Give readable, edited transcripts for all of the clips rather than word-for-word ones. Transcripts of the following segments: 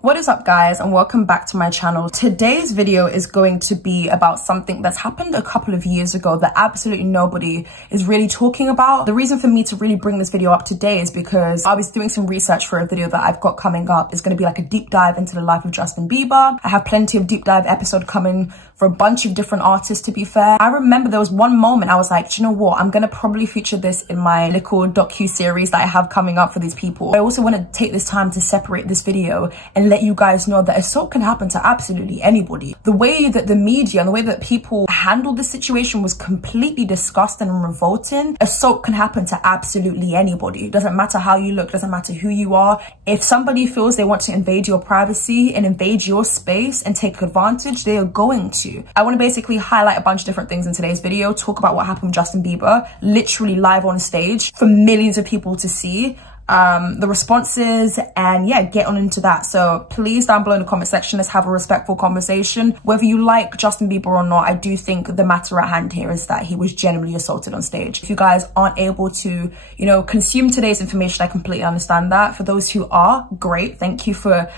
What is up, guys, and welcome back to my channel. Today's video is going to be about something that's happened a couple of years ago that absolutely nobody is really talking about. The reason for me to really bring this video up today is because I was doing some research for a video that I've got coming up. It's going to be like a deep dive into the life of Justin Bieber. I have plenty of deep dive episodes coming for a bunch of different artists, to be fair. I remember there was one moment I was like, do you know what? I'm going to probably feature this in my little docu-series that I have coming up for these people. I also want to take this time to separate this video and let you guys know that assault can happen to absolutely anybody. The way that the media and the way that people handled the situation was completely disgusting and revolting. Assault can happen to absolutely anybody. It doesn't matter how you look, doesn't matter who you are. If somebody feels they want to invade your privacy and invade your space and take advantage, they are going to. I want to basically highlight a bunch of different things in today's video, talk about what happened with Justin Bieber, literally live on stage for millions of people to see. The responses, and yeah, get on into that. So please, down below in the comment section, let's have a respectful conversation. Whether you like Justin Bieber or not, I do think the matter at hand here is that he was genuinely assaulted on stage. If you guys aren't able to, you know, consume today's information, I completely understand that. For those who are, great. Thank you for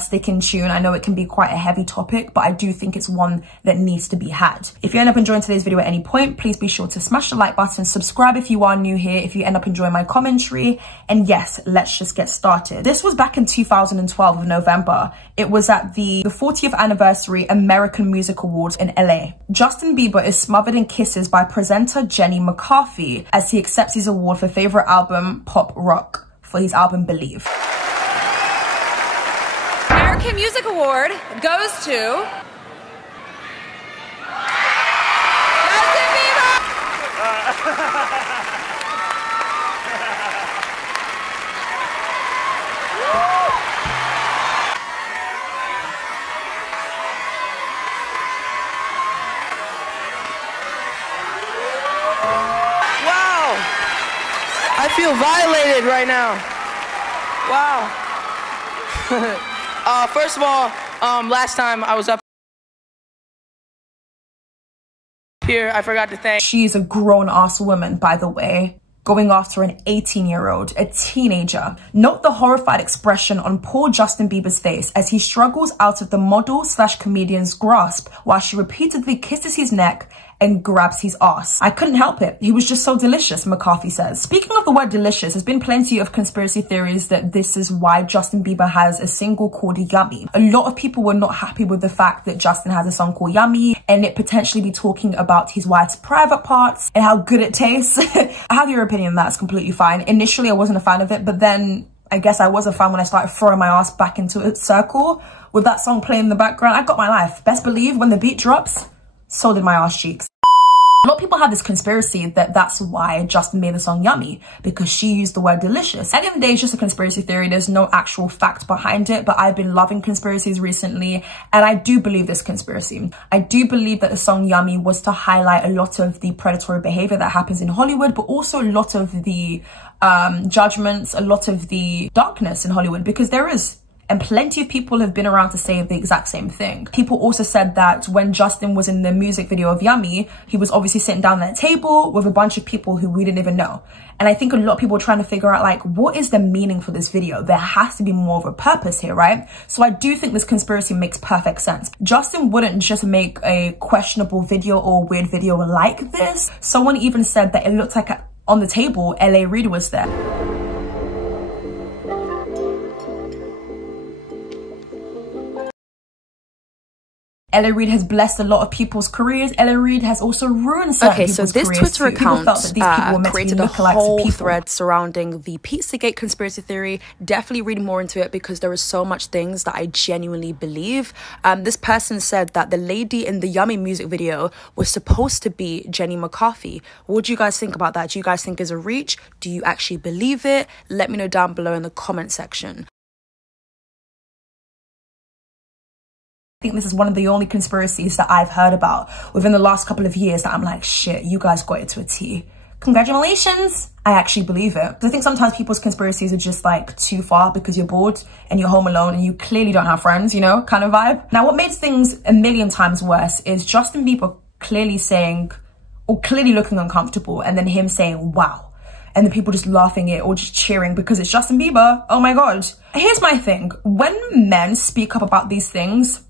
sticking tuned. I know it can be quite a heavy topic, but I do think it's one that needs to be had. If you end up enjoying today's video at any point, please be sure to smash the like button, subscribe if you are new here, if you end up enjoying my commentary, and yes, let's just get started. This was back in 2012 of November. It was at the 40th anniversary American Music Awards in LA. Justin Bieber is smothered in kisses by presenter Jenny McCarthy as he accepts his award for favorite album Pop Rock for his album Believe. American Music Award goes to Justin Bieber. I feel violated right now. Wow. First of all, last time I was up here, I forgot to thank. She's a grown-ass woman, by the way, going after an 18-year-old, a teenager. Note the horrified expression on poor Justin Bieber's face as he struggles out of the model/comedian's grasp while she repeatedly kisses his neck and grabs his ass. I couldn't help it. He was just so delicious, McCarthy says. Speaking of the word delicious, there's been plenty of conspiracy theories that this is why Justin Bieber has a single called Yummy. A lot of people were not happy with the fact that Justin has a song called Yummy and it potentially be talking about his wife's private parts and how good it tastes. I have your opinion, that's completely fine. Initially, I wasn't a fan of it, but then I guess I was a fan when I started throwing my ass back into a circle with that song playing in the background. I got my life. Best believe when the beat drops, so did my ass cheeks. A lot of people have this conspiracy that that's why Justin made the song Yummy, because she used the word delicious. At the end of the day, it's just a conspiracy theory. There's no actual fact behind it, but I've been loving conspiracies recently, and I do believe this conspiracy. I do believe that the song Yummy was to highlight a lot of the predatory behavior that happens in Hollywood, but also a lot of the judgments, a lot of the darkness in Hollywood, because there is. And plenty of people have been around to say the exact same thing. People also said that when Justin was in the music video of Yummy, he was obviously sitting down at a table with a bunch of people who we didn't even know. And I think a lot of people are trying to figure out, like, what is the meaning for this video? There has to be more of a purpose here, right? So I do think this conspiracy makes perfect sense. Justin wouldn't just make a questionable video or weird video like this. Someone even said that it looked like on the table, LA Reid was there. LA Reid has blessed a lot of people's careers. LA Reid has also ruined certain people's careers. Okay, so this Twitter account created a whole thread surrounding the Pizzagate conspiracy theory. Definitely reading more into it because there are so much things that I genuinely believe. This person said that the lady in the Yummy music video was supposed to be Jenny McCarthy. What do you guys think about that? Do you guys think it's a reach? Do you actually believe it? Let me know down below in the comment section. I think this is one of the only conspiracies that I've heard about within the last couple of years that I'm like, shit, you guys got it to a T. Congratulations. I actually believe it. I think sometimes people's conspiracies are just like too far because you're bored and you're home alone and you clearly don't have friends, you know, kind of vibe. Now, what makes things a million times worse is Justin Bieber clearly saying, or clearly looking uncomfortable, and then him saying, wow. and the people just laughing it or just cheering because it's Justin Bieber. Oh my God. Here's my thing. When men speak up about these things,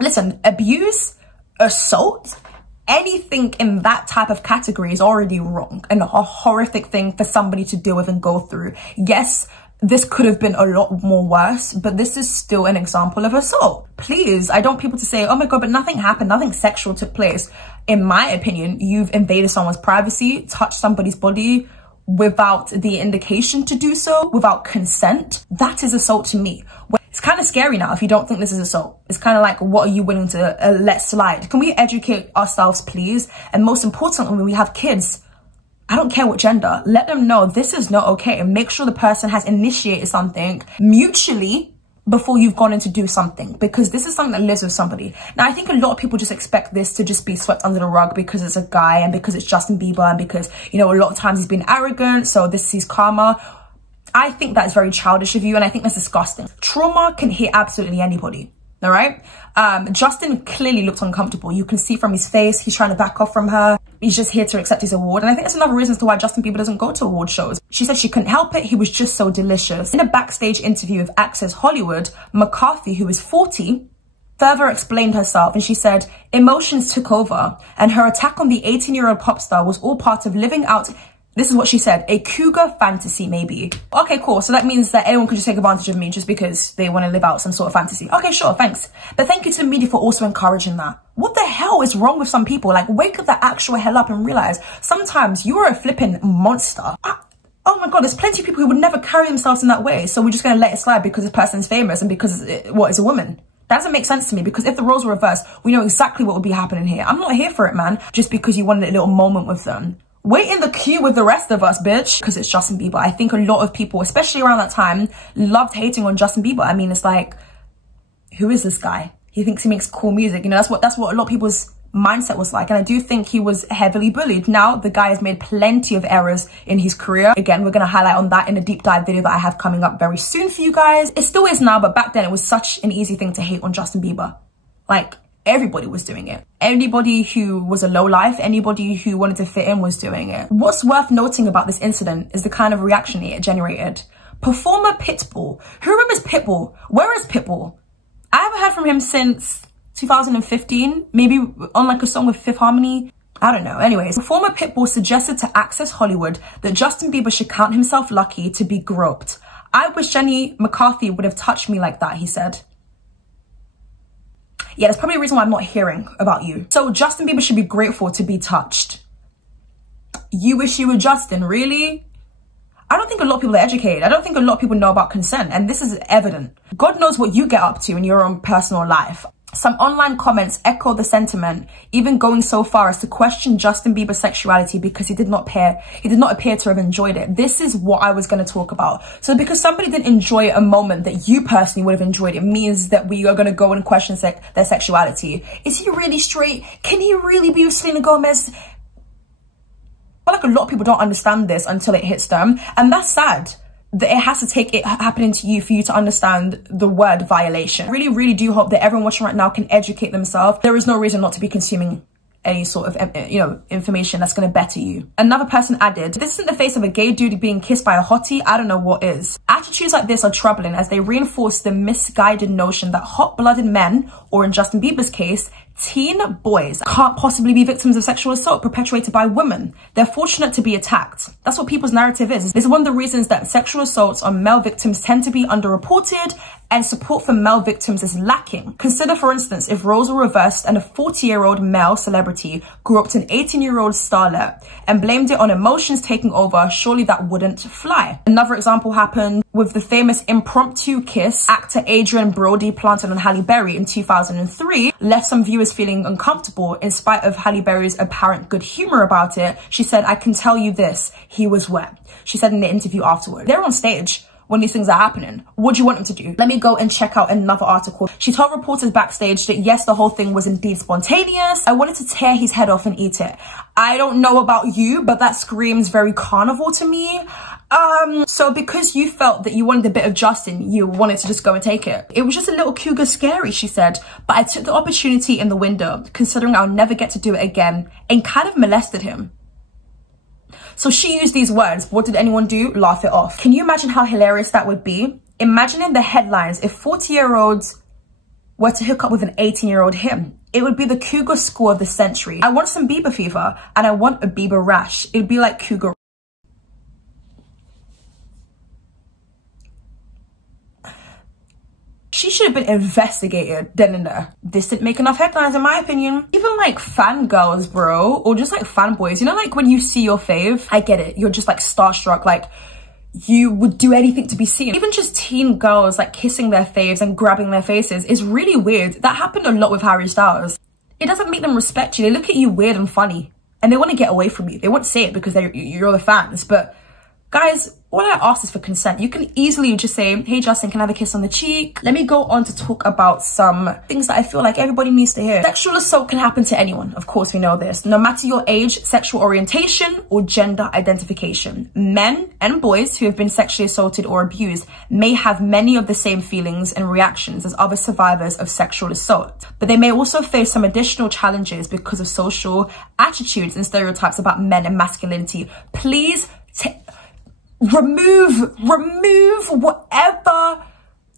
listen, abuse, assault, anything in that type of category is already wrong and a horrific thing for somebody to deal with and go through. Yes, this could have been a lot more worse, but this is still an example of assault. Please, I don't want people to say, oh my God, but nothing happened, nothing sexual took place. In my opinion, you've invaded someone's privacy, touched somebody's body without the indication to do so, without consent. That is assault to me. It's kind of scary now if you don't think this is assault. It's kind of like, what are you willing to let slide? Can we educate ourselves, please? And most importantly, when we have kids, I don't care what gender, let them know this is not okay. And make sure the person has initiated something mutually before you've gone in to do something, because this is something that lives with somebody. Now, I think a lot of people just expect this to just be swept under the rug because it's a guy and because it's Justin Bieber and because, you know, a lot of times he's been arrogant, so this is his karma. I think that is very childish of you, and I think that's disgusting. Trauma can hit absolutely anybody, all right? Justin clearly looked uncomfortable. You can see from his face, he's trying to back off from her. He's just here to accept his award. And I think that's another reason as to why Justin Bieber doesn't go to award shows. She said she couldn't help it. He was just so delicious. In a backstage interview with Access Hollywood, McCarthy, who is 40, further explained herself, and she said, emotions took over, and her attack on the 18-year-old pop star was all part of living out, this is what she said, a cougar fantasy maybe. Okay, cool. So that means that anyone could just take advantage of me just because they want to live out some sort of fantasy. Okay, sure, thanks. But thank you to the media for also encouraging that. What the hell is wrong with some people? Like, wake the actual hell up and realize sometimes you are a flipping monster. Oh my God, there's plenty of people who would never carry themselves in that way. So we're just going to let it slide because this person's famous and because it's a woman. That doesn't make sense to me, because if the roles were reversed, we know exactly what would be happening here. I'm not here for it, man, just because you wanted a little moment with them. Wait in the queue with the rest of us, bitch, because it's Justin Bieber. I think a lot of people, especially around that time, loved hating on Justin Bieber. I mean, it's like, who is this guy? He thinks he makes cool music. You know, that's what a lot of people's mindset was like. And I do think he was heavily bullied. Now, the guy has made plenty of errors in his career. Again, we're going to highlight on that in a deep dive video that I have coming up very soon for you guys. It still is now, but back then it was such an easy thing to hate on Justin Bieber. Like, everybody was doing it. Anybody who was a lowlife, anybody who wanted to fit in was doing it. What's worth noting about this incident is the kind of reaction it generated. Performer Pitbull. Who remembers Pitbull? Where is Pitbull? I haven't heard from him since 2015, maybe on like a song with Fifth Harmony. I don't know. Anyways, performer Pitbull suggested to Access Hollywood that Justin Bieber should count himself lucky to be groped. I wish Jenny McCarthy would have touched me like that, he said. Yeah, that's probably a reason why I'm not hearing about you. So Justin Bieber should be grateful to be touched. You wish you were Justin, really? I don't think a lot of people are educated. I don't think a lot of people know about consent, and this is evident. God knows what you get up to in your own personal life. Some online comments echo the sentiment, even going so far as to question Justin Bieber's sexuality because he did not appear to have enjoyed it. This is what I was going to talk about. So because somebody didn't enjoy a moment that you personally would have enjoyed, it means that we are going to go and question their sexuality. Is he really straight? Can he really be with Selena Gomez? I feel like a lot of people don't understand this until it hits them, and that's sad. That it has to take it happening to you for you to understand the word violation. I really, really do hope that everyone watching right now can educate themselves. There is no reason not to be consuming any sort of, you know, information that's going to better you. Another person added, this isn't the face of a gay dude being kissed by a hottie. I don't know what is. Attitudes like this are troubling as they reinforce the misguided notion that hot-blooded men, or in Justin Bieber's case, teen boys, can't possibly be victims of sexual assault perpetrated by women. They're fortunate to be attacked. That's what people's narrative is. This is one of the reasons that sexual assaults on male victims tend to be underreported and support for male victims is lacking. Consider, for instance, if roles were reversed and a 40-year-old male celebrity grew up to an 18-year-old starlet and blamed it on emotions taking over, surely that wouldn't fly. Another example happened with the famous impromptu kiss actor Adrian Brody planted on Halle Berry in 2003, left some viewers feeling uncomfortable in spite of Halle Berry's apparent good humor about it. She said, I can tell you this, he was wet. She said in the interview afterward. They're on stage when these things are happening. What do you want them to do? Let me go and check out another article. She told reporters backstage that yes, the whole thing was indeed spontaneous. I wanted to tear his head off and eat it. I don't know about you, but that screams very carnival to me. So because you felt that you wanted a bit of Justin, you wanted to just go and take it. It was just a little cougar scary, she said, but I took the opportunity in the window, considering I'll never get to do it again, and kind of molested him. So she used these words. What did anyone do? Laugh it off. Can you imagine how hilarious that would be? Imagining the headlines if 40-year-olds were to hook up with an 18-year-old him. It would be the cougar score of the century. I want some Bieber fever and I want a Bieber rash. It would be like cougar. She should have been investigated then and there. This didn't make enough headlines in my opinion. Even like fangirls, bro, or just like fanboys. You know, like when you see your fave, I get it. You're just like starstruck, like you would do anything to be seen. Even just teen girls like kissing their faves and grabbing their faces is really weird. That happened a lot with Harry Styles. It doesn't make them respect you. They look at you weird and funny and they want to get away from you. They won't say it because you're the fans, but guys, all I ask is for consent. You can easily just say, hey Justin, can I have a kiss on the cheek? Let me go on to talk about some things that I feel like everybody needs to hear. Sexual assault can happen to anyone. Of course, we know this. No matter your age, sexual orientation, or gender identification. Men and boys who have been sexually assaulted or abused may have many of the same feelings and reactions as other survivors of sexual assault. But they may also face some additional challenges because of social attitudes and stereotypes about men and masculinity. Please remove whatever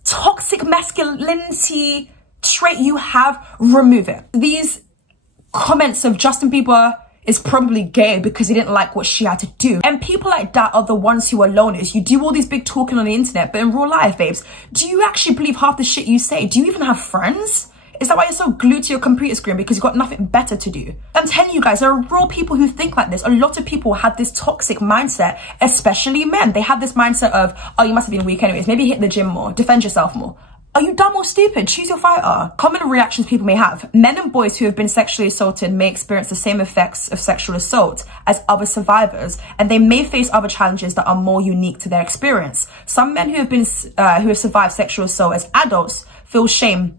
toxic masculinity trait you have, remove it. These comments of Justin Bieber is probably gay because he didn't like what she had to do. And people like that are the ones who are loners. You do all these big talking on the internet, but in real life, babes, do you actually believe half the shit you say? Do you even have friends? Is that why you're so glued to your computer screen? Because you've got nothing better to do? I'm telling you guys, there are real people who think like this. A lot of people have this toxic mindset, especially men. They have this mindset of, oh, you must have been weak anyways. Maybe hit the gym more, defend yourself more. Are you dumb or stupid? Choose your fighter. Common reactions people may have. Men and boys who have been sexually assaulted may experience the same effects of sexual assault as other survivors, and they may face other challenges that are more unique to their experience. Some men who have survived sexual assault as adults feel shame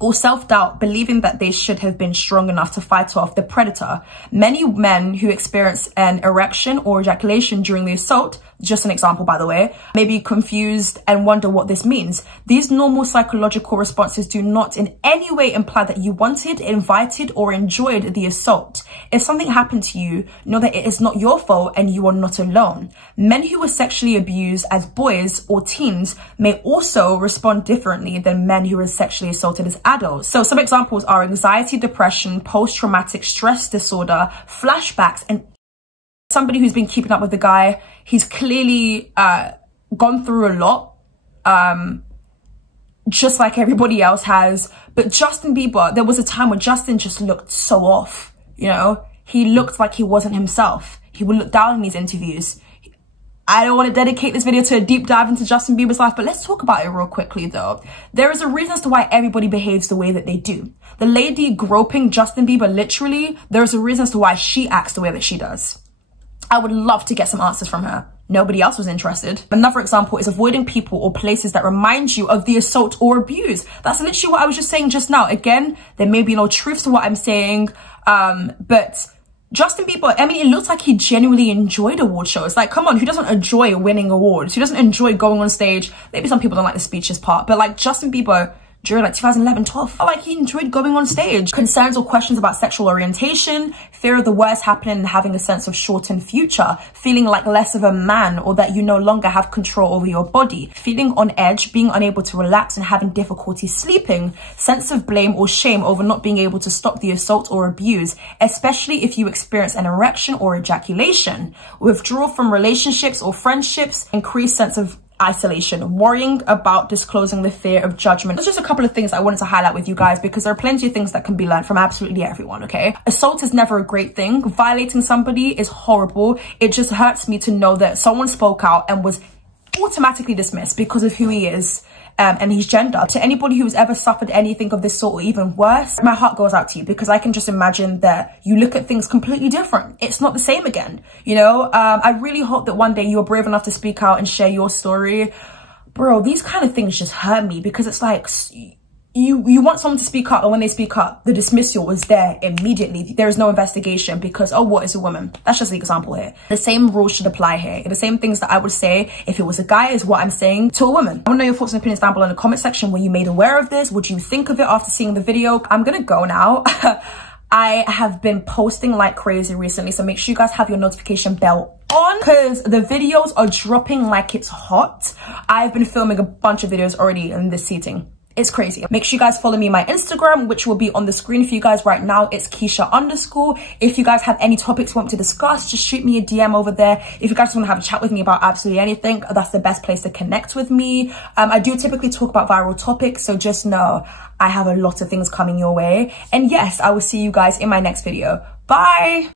or self-doubt, believing that they should have been strong enough to fight off the predator. Many men who experience an erection or ejaculation during the assault, just an example by the way, may be confused and wonder what this means. These normal psychological responses do not in any way imply that you wanted, invited, or enjoyed the assault. If something happened to you, know that it is not your fault and you are not alone. Men who were sexually abused as boys or teens may also respond differently than men who were sexually assaulted as adults. So some examples are anxiety, depression, post-traumatic stress disorder, flashbacks, and somebody who's been keeping up with the guy. He's clearly gone through a lot, just like everybody else has. But Justin Bieber, there was a time when Justin just looked so off, you know? He looked like he wasn't himself. He would look down in these interviews. I don't want to dedicate this video to a deep dive into Justin Bieber's life, but let's talk about it real quickly though. There is a reason as to why everybody behaves the way that they do. The lady groping Justin Bieber, literally, there's a reason as to why she acts the way that she does. I would love to get some answers from her. Nobody else was interested. Another example is avoiding people or places that remind you of the assault or abuse. That's literally what I was just saying just now. Again, there may be no truth to what I'm saying, but Justin Bieber, I mean, it looks like he genuinely enjoyed award shows. Like, come on, who doesn't enjoy winning awards? Who doesn't enjoy going on stage? Maybe some people don't like the speeches part, but like Justin Bieber, during like 2011, 12, like he enjoyed going on stage. Concerns or questions about sexual orientation, fear of the worst happening and having a sense of shortened future, feeling like less of a man or that you no longer have control over your body, feeling on edge, being unable to relax and having difficulty sleeping, sense of blame or shame over not being able to stop the assault or abuse, especially if you experience an erection or ejaculation, withdrawal from relationships or friendships, increased sense of isolation, worrying about disclosing the fear of judgment. There's just a couple of things I wanted to highlight with you guys because there are plenty of things that can be learned from absolutely everyone, okay? Assault is never a great thing. Violating somebody is horrible. It just hurts me to know that someone spoke out and was automatically dismissed because of who he is and his gender. To anybody who's ever suffered anything of this sort or even worse, my heart goes out to you because I can just imagine that you look at things completely different. It's not the same again, you know? I really hope that one day you're brave enough to speak out and share your story. Bro, these kind of things just hurt me because it's like you want someone to speak up, and when they speak up, the dismissal is there immediately. There is no investigation because, oh, what is a woman? That's just the example here. The same rules should apply here. The same things that I would say if it was a guy is what I'm saying to a woman. I want to know your thoughts and opinions down below in the comment section. Were you made aware of this? Would you think of it after seeing the video? I'm gonna go now. I have been posting like crazy recently, so make sure you guys have your notification bell on because the videos are dropping like it's hot. I've been filming a bunch of videos already in this seating. It's crazy. Make sure you guys follow me on my Instagram, which will be on the screen for you guys right now. It's Keisha_. If you guys have any topics you want me to discuss, just shoot me a DM over there. If you guys just want to have a chat with me about absolutely anything, that's the best place to connect with me. I do typically talk about viral topics, so just know I have a lot of things coming your way. And yes, I will see you guys in my next video. Bye!